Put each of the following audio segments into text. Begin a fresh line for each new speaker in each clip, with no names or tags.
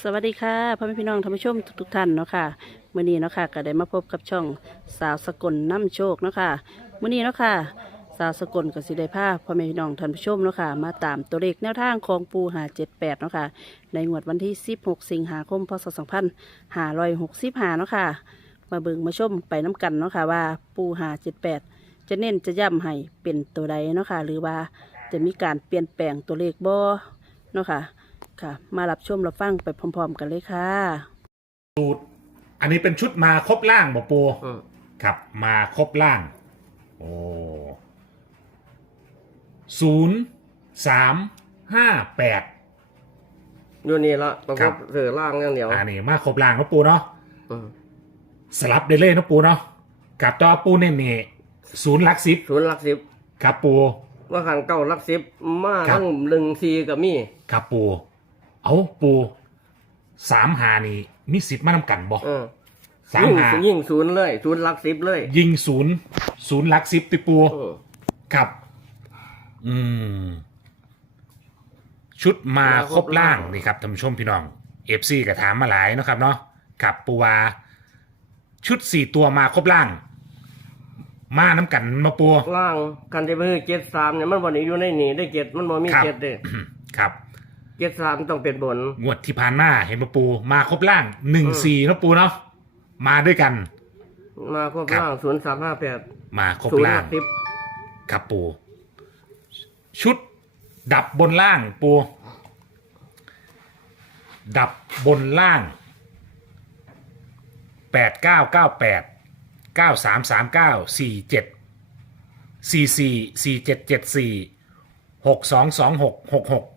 สวัสดีค่ะพ่อแม่พี่น้องท่านผู้ชมทุกท่านเนาะค่ะมื้อนี้เนาะค่ะก็ได้มาพบกับช่องสาวสกลน้ำโชคเนาะค่ะมื้อนี้เนาะค่ะสาวสกลกับสิได้พาพ่อแม่พี่น้องท่านผู้ชมเนาะค่ะมาตามตัวเลขแนวทางของปู578เนาะค่ะในงวดวันที่16สิงหาคมพศ2565เนาะค่ะมาเบิ่งมาชมไปน้กันเนาะค่ะว่าปู578จะเน้นจะย้ำให้เป็นตัวใดเนาะค่ะหรือว่าจะมีการเปลี่ยนแปลงตัวเลขบ่เนาะค่ะค่ะมารับชมรับฟังไปพร้อมๆกันเลยค่ะ
สูตรอันนี้เป็นชุดมาครบล่างบ่ปู
อืม
ครับมาครบล่างโอ้0358
อยู่นี่ละประ
ค
ก
รั
บบ เสือล่างอย่างเดียว
อันนี้มาครบล่างนะปูเนาะ
อืม
สลับได้เลยนะปูเนาะกับต่อปูเนี่ยนี่0 หลัก 10
ศูนย์หลักสิบ
ครับปู
ว่าขันเก้าหลักสิบมา
ครับ
ทั้ง1 4กับมี
ครับปูเอาปู3 หานี่มีสิทธิ์มานำกันบ่
เออ
3 หา
ยิ่งศูนย์เลยศูนย์หลักสิบเลย
ยิง0 หลัก 10ติปู
อืม
ครับอืมชุดมาครบล่างนี่ครับท่านผู้ชมพี่น้องเอฟซีก็ถามมาหลายเนาะครับเนาะกับปูวาชุด4 ตัวมาครบล่าง มาน้ำกันมาปู
ล่างกันจะไป73เนี่ยมันบ่ได้อยู่ในนี่ได้7มันบ่มี
ครับ
เจ็ดเด้
ครับ
73ต้องเป็นบน
งวดที่ผ่านมาเห็นมาปูมาครบล่าง1-4เนาะปูเนาะมาด้วยกัน
มาครบ
ครับ
ล่าง0358
มาครบ
ศูนย์ห
ล่า
ลั
ง
กสิบ
ครับปู ชุดดับบนล่างปู ดับบนล่าง8998 9339 47 44 4774 6226 66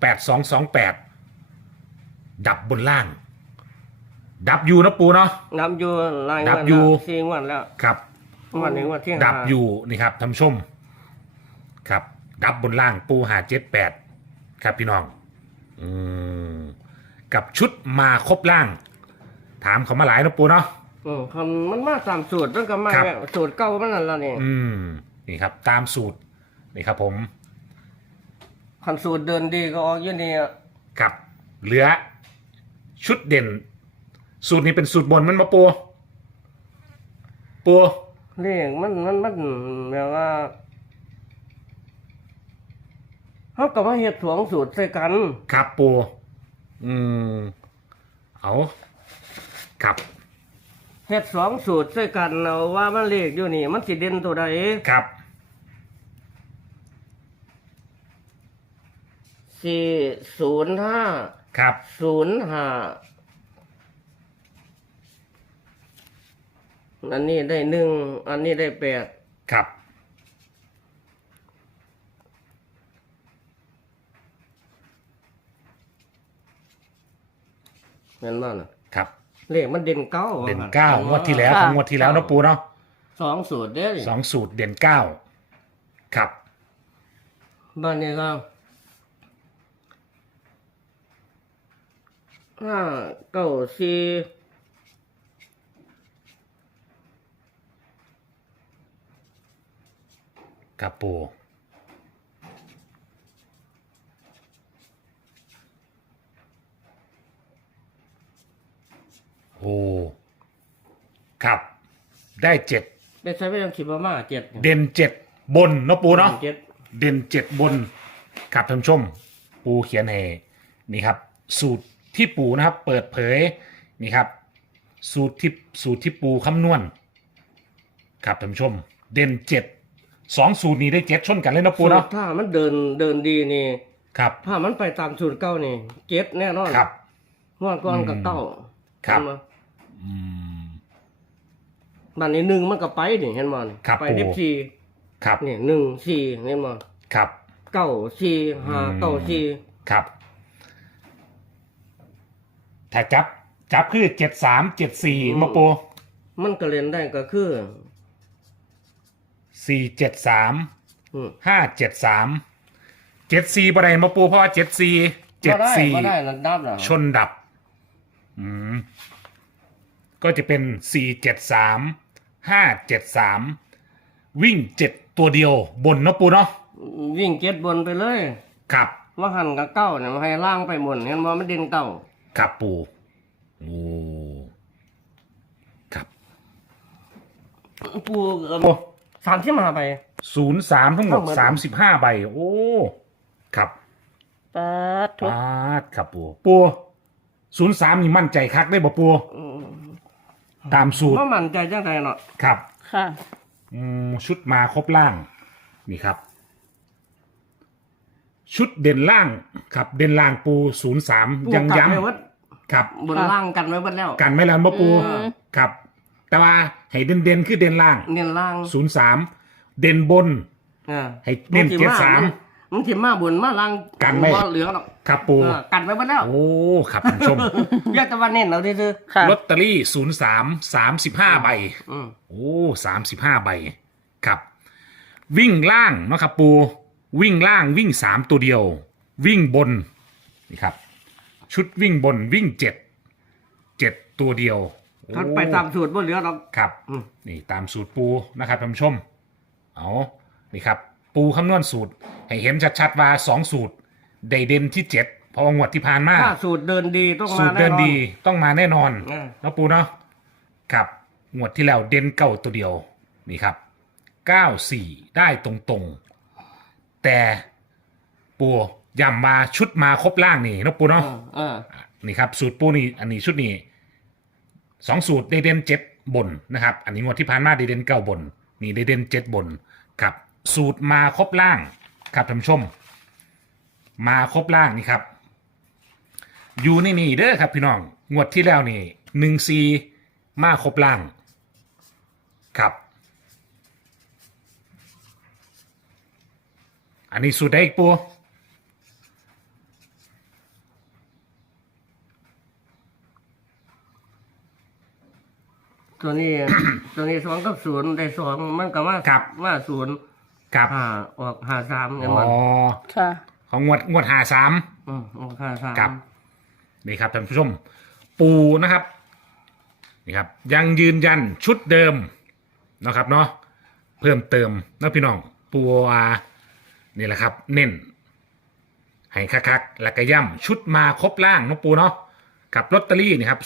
8228 ดับบนล่าง ดับยูนะปูเนาะ
นับอยู่ราย
นั
งา
บ
น
อยู่
แล้ว4งวดแล้ว
ครับ
งวดนี้งวดที่
ดับ
5
อยู่นี่ครับท่านผู้ชมครับ ดับบนล่างปู578ครับพี่น้องอืมกับชุดมาครบล่าง ถามเขามาหลายนะปูเนาะ
คันมันมาตามสูตรมันก็มา
ครับ
แบบสูตรเก่ามันนั่นล่ะนี่
นี่ครับ ตามสูตรนี่ครับผม
คันสูตรเดินดีก็ออกอยู่นี่อะ
ครับเหลือ ชุดเด่น สูตรนี้เป็นสูตรบนมันมาปูปู
เลขมันแบบว่าเฮาก็มาเฮ็ดสองสูตรใส่กัน
ครับปูอืมเอาครับ
เฮ็ดสองสูตรใส่กันเอาว่ามันเลขอยู่นี่ มันสิเด่นตัวใด
ครับ
405
ครับ
05อันนี้ได้1อันนี้ได้8
ครับ
แม่นบ่น่ะ
ครับ
เลขมันเด่นเก้า
เด่น9งวดที่แล้วของงวดที่แล้วนะปูเนาะ
สองสูตรเด้อ
สองสูตรเด่น9ครับ
บ้านนี้ก็594
ครับปู โอ้ครับได้7
ได้ใช้ไปยังคิดว่ามา7
เด่น7บนเนาะปูเนาะ
เจ็ด
เด่น7บนครับท่านผู้ชม ปูเขียนให้นี่ครับ สูตรที่ปูนะครับ เปิดเผยนี่ครับ สูตรที่ปูคำนวณครับท่านผู้ชม เด่น7 2 สูตรนี้ได้7ชนกันเลยเนาะปูเนาะ
สูตรถ้ามันเดินดีนี่
ครับ
ถ้ามันไปตามสูตรเก้านี่เจ็ดแน่นอน
ครับ
หัวก้อนกับเก้า
ครับ
เห็นบ่
อืม
บ้านนี้หนึ่งมันก็ไปนี่เห็นบ่นี่
ครับ
ไป
ปู่
เด็บสี่
ครับ
นี่หนึ่งสี่เห็นบ่
ครับ
เก้าสี่ห้าเก้าสี่
ครับ ถ้าจับคือ73 74มาปู
มันก็เล่นได้ก็คือ
473
อืม
573 74บ่ได้มาปูเพราะว่า74
บ่ได้ระดับน่ะ
74ชนดับอืมก็จะเป็น473 573วิ่ง7ตัวเดียวบนเนาะปูเนาะ
วิ่งเจ็ดบนไปเลย
ครับ
ว่าหันกับเก้าเนี่ยมาให้ล่างไปหมดเห็นบ่มันเด่นเก้า
ครับปูโอ้ครับ
ปู35ใบ
03ทั้งหมด
ทั้งหมด
35ใบโอ้ครับ
ปาดทุก
ปาดครับปู03นี่มั่นใจคักได้บ่ปูตามสูตร
บ่มั่นใจจังไดเนาะ
ครับ
ค่ะ
ชุดมาครบล่างนี่ครับ ชุดเด่นล่างครับเด่นล่างปู03ยัง
ปูกลับ
ย้
ไว้วัด
ำครับ
บนล่างกันไว้เบิดแล้ว
กันไม่แล้วบ่ปู
อืม
ครับ แต่ว่าให้เด่นคือเด่นล่าง
เน้นล่าง
03เด่นบน ให้เน้น
มันสิ
73
มันสิมาบนมาล่าง
กันไว้
บ่เหลือหรอก
ครับปู
กันไว้เบิดแล้ว
โอ้ครับท่านผู้ชม
อยากแต่ว่าเน้นเอาซื่อ
ค่ะ
ลอตเตอรี่35ใบ
ๆอืม
โอ้35ใบครับ วิ่งล่างเนาะครับปูวิ่งล่างวิ่ง3ตัวเดียว วิ่งบนนี่ครับ ชุดวิ่งบนวิ่ง7ตัวเดียวโอ้
ถ้าไปตามสูตรบ่เหลือหรอก
ครับ
อืม
นี่ตามสูตรปูนะครับท่านผู้ชมเอานี่ครับ ปูคำนวณสูตร ให้เห็นชัดๆว่า2สูตรได้เด่นที่7เพราะว่างวดที่ผ่านมา
ถ้าสูตรเดินดีต้อง
สู
มา
ตรเดิน
แน่นอน
ดีต้องมาแน่นอน
อืม
แล้วปูเนาะครับงวดที่แล้วเด่นเก้าตัวเดียวนี่ครับ94ได้ตรงๆ แต่ปูย้ำมาชุดมาครบล่างนี่นะปูเนาะ
เออ
นี่ครับสูตรปูนี่อันนี้ชุดนี้2สูตรได้เด่น7บนนะครับ อันนี้งวดที่ผ่านมาได้เด่น9บนนี่ได้เด่น7บนครับสูตรมาครบล่างครับท่านผู้ชม มาครบล่างนี่ครับ อยู่ในนี่เด้อครับพี่น้องงวดที่แล้วนี่14มาครบล่างครับ อันนี้สูตรได้อีกปู
ตัวนี้ ตัวนี้2กับ0ได้2มันก็มา
ครับ
มา0
ครับ
5ออก53เนี่ย
อ๋อ
มัน
ค่ะ
ของงวด53
ออก53
ครับ นี่ครับท่านผู้ชม ปูนะครับนี่ครับ ยังยืนยันชุดเดิมนะครับเนาะเพิ่มเติมนะพี่น้องปูนี่แหละครับ เน้นให้คักๆแล้วก็ย่ำชุดมาครบล่างเนาะปูเนาะกับลอตเตอรี่นี่ครับ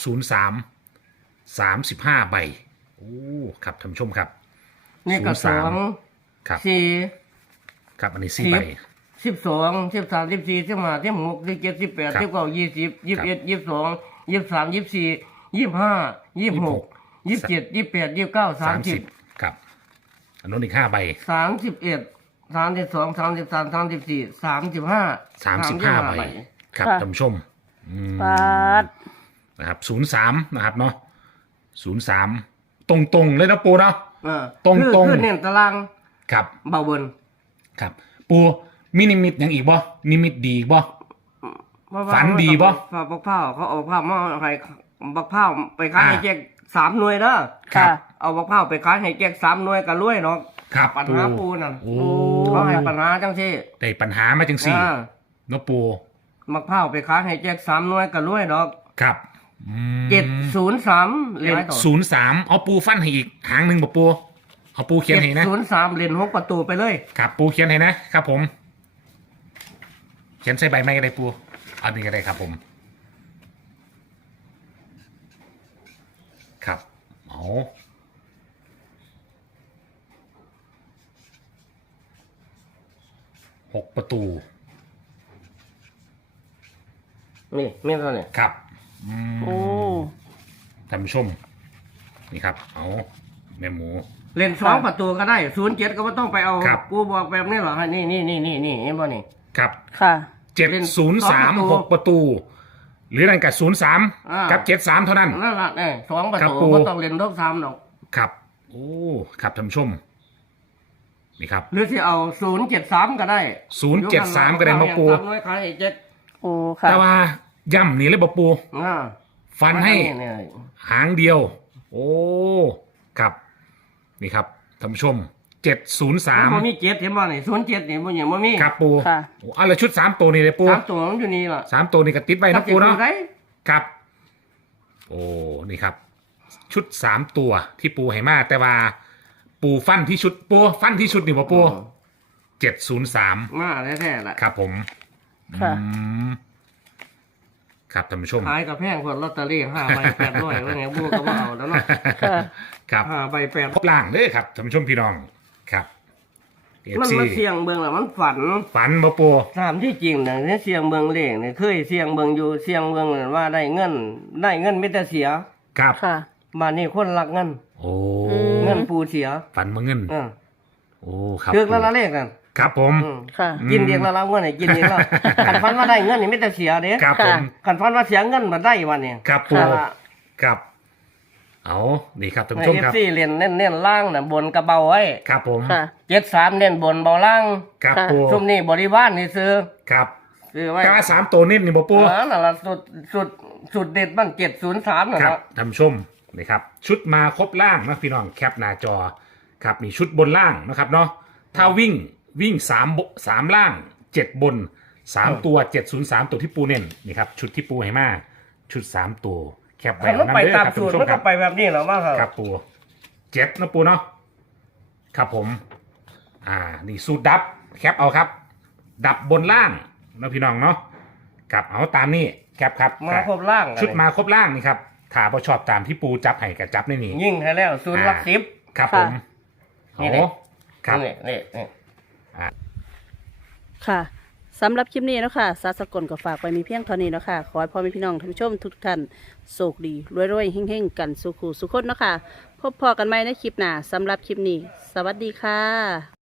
35ใบโอ้ครับท่านผู้ชมครับ
นี่ก็
03 ครับ
2
ครับอันนี้4ใบ
4 12 13 14 15 16 17 18 19 20 21 22 23 24 25 26 27 28 29 30
ครับอันนู้นอีก5ใบ
31 32 33 34 35
ใบครับ
ค่ะ
ท่านผู้ชม
ปาด
นะครับ03นะครับเนาะ03ตรงๆเลยนะปูเนาะ ตรง
คือเน้นตาราง
ครับ
เบาเบิน
ครับปูมีนิมิตอย่างอีกบ่นิมิตดีอีกบ่
เพราะว่า
ฝันดีบ่
บักเผาเขาเอาข้าวมาให้บักเผาไปขายให้แจก3หน่วยเด้อ
ค่ะ
เอาบักเผาไปขายให้แจก3หน่วยก็รวยเนาะ
ครับ
ปัญหาปูนั่น
โอ้
เขาให้ปัญหาจังซี่
ได้ปัญหามาจังสี่
อ่า
เนาะปู
บักเผาไปขายให้แจก3หน่วยก็รวยเนาะ
ครับ
703
เลข03เอาปูฟันให้อีกหางหนึ่งบ่ปูเอาปูเขียนให้นะ
703เล่น6ประตูไปเลย
ครับปูเขียนให้นะครับผม เขียนใส่ใบไม้ก็ได้ปูเอานี่ก็ได้ครับผม ครับเอา6ประตู
นี่แม่นตัวนี้
ครับ
โอ้
ท่านผู้ชม นี่ครับ เอาแม่หมู
เล่น2ประตูก็ได้07ก็บ่ต้องไปเอา
ครับ
กูบอกแบบนี้หรอนี่เห็นบ่นี่
ครับ
ค่ะ
703 6ประตู หรือนั่นกับ
อ่า
03 กับ 73 เท่านั้น
นั่นล่ะ2ประ
ครับ
ตู
ปู
บ่ต้องเล่นทุก3ดอก
ครับ โอ้ ครับท่านผู้ชม นี่ครับ
หรือที่เอา073ก็ได้
073ก็ได้มาปู
3หน่วยขายให้เจ็ด
โอ้ ค่ะ
แต่ว่าย่ำนี่เลยบปู
อ่า
ฟันให้
เนี่ย
หางเดียว โอ้ ครับ นี่ครับท่านผู้ชม
มันมี
703
7เห็นบ่นี่07นี่บ่ยังบ่มี
ครับปู
ค่ะ
โอ้เอาละชุด 3 ตัวนี่เลยปู
3ตัวมันอยู่นี่ล่ะ
3 ตัวนี่ก็ติดไว้นะปูเนาะ
จักสิได้
ครับ โอ้ นี่ครับ ชุด 3 ตัวที่ปูให้มาแต่ว่า ปูฟันที่ชุดปูฟันที่ชุดนี่บ่ปู703
มาแท้ๆล่ะ
ครับผม
ค่ะ
อืมครับท่านผู้ชม
ขายกับแพงคนลอตเตอรี่5 ใบ 800ว่าไงบูก็บ่เอาแล้วเนาะ
ค่ะ
ครับ
5 ใบ
ครบล่างเด้อครับท่านผู้ชมพี่น้องครับ
มัน
FC
มาเสี่ยงเบิ่งแล้วมันฝัน
ฝันบ่ปู
ตามที่จริงเนี่ยเสี่ยงเบิ่งเลขเนี่ยเคยเสี่ยงเบิ่งอยู่เสี่ยงเบิ่งว่าได้เงินไม่แต่เสีย
ครับ
ค่ะ
มานี่คนรักเงิน
โอ้
อืม
เงินปูเสีย
ฝันมาเงิน
เออ
โอ้ครับ
เลือกแล้วละเลขกัน
ครับผม
ค่ะ
กินเด็กแล้วรับเงินให้กินเด็กแล้วขันฟันว่าได้เงินนี่ไม่แต่เสียเด้
ครับผม
ขันฟันว่าเสียเงินมาได้วันนี้
ครับปู
ค่ะ
ครับเอานี่ครับท่าน
ใน
ผู้ชม
เอฟ
ครับ
ซีเล่นเน้นล่างน่ะบนกระเบาไว้
ครับผม
ค่ะ
73เน้นบนเบาล่าง
ครับ
ค่ะ
ปู
ซุมนี่บริวารนี่ซื้อ
ครับ
ซื้อไว้
กาสามตัวนิ่นี่บ่ปู
นั่นล่ะสุดเด็ดบ้าน703น่ะ
ครับ
เนาะ
ท่านผู้ชมนี่ครับ ชุดมาครบล่างนะพี่น้องแคปหน้าจอครับนี่ชุดบนล่างนะครับเนาะถ้าวิ่ง3ล่าง 7 บน 3 ตัว 703 ตัวที่ปูเน้นนี่ครับชุดที่ปูให้มาชุด 3 ตัวแคปไว้
ถ้ามัน
นั่น
ไป
เด้อ
ตาม
ครับ
สู
ท่าน
ตร
ผู้ช
มั
ม
น
ค
ก็
รับ
ไปแบบนี้เหรอว่าครับ
ครับปู7นะปูเนาะครับผมนี่สูตรดับแคปเอาครับ ดับบนล่างนะพี่น้องเนาะครับเอาตามนี้แคปครับ
มาครบล่าง
ชุดมาครบล่างนี่ครับถ้าพอชอบตามที่ปูจับให้กับจับในนี่
ยิ่งให้แล้วศูนย์รักสิบ
ครับผ
ค่ะ
ม
นี่
โอ้
ดิ
ครับ
นี่
ค่ะสำหรับคลิปนี้เนาะคะสาวสกลก็ฝากไปมีเพียงเท่านี้เนาะคะขอให้พ่อแม่พี่น้องท่านผู้ชมทุกท่านโชคดีรวยๆเฮงๆกันสุขุสุขคนเนาะคะพบพอกันใหม่ในคลิปหน้าสำหรับคลิปนี้ สวัสดีค่ะ